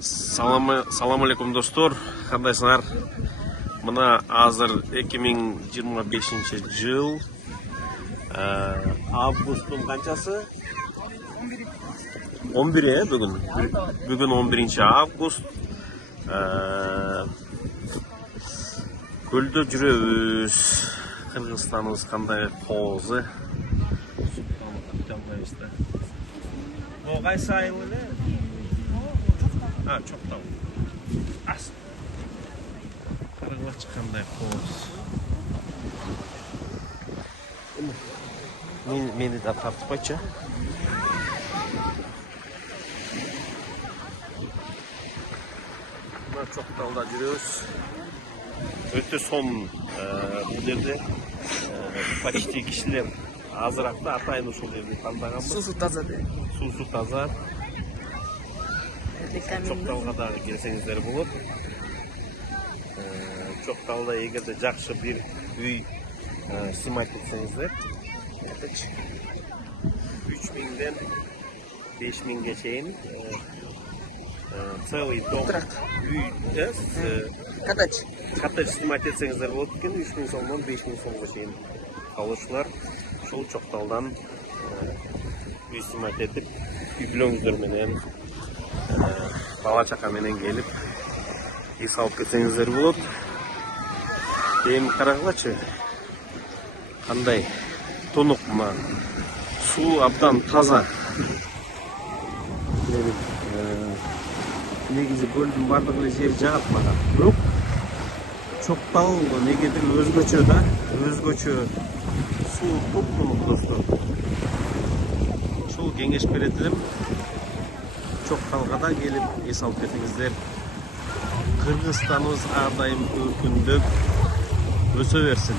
Салам алейкум достор, кандайсыңар? Мына азыр 2025 жыл августтун канчасы? 11 бүгүн. Бүгүн 11 август. Көлдө жүрөбүз. Кыргызстаныбыз кандай коозу? Кайсы айыл эле? Чоктау. Ас. Караңгычы кандай кооз. Мени да тартпайчы. Мына Чоктауда жүрөбүз. Өтө сон бул жерде почти кишилер азыраак да атайын ушул жерди тандаганбыз. Суусу таза де. Суусу таза. Чокталга дагы келсеңиздер болот. Чокталда эгерде жакшы бир үй снимать этсеңиздер, 3000ден 5000ге чейин целый дом үй, коттедж снимать этсеңиздер болот экен, 3000 сомдон 5000 сомго чейин алушулар ушул Чокталдан үй снимать этип, үй бүлөңүздөр менен бала чака менен келип үй салып кетсеңиздер болот. Эми карагылачы кандай тонук, мына суу абдан таза. Негизи көлдүн бардык эле жери жагат мага. Бирок Чоктал негедир өзгөчө да, өзгөчө суу топ-тонук достор. Ушул кеңеш берет элем. Чокталга да келип эс алып кетиңиздер. Кыргызстаныбыз ар дайым өркүндөп өсө берсин.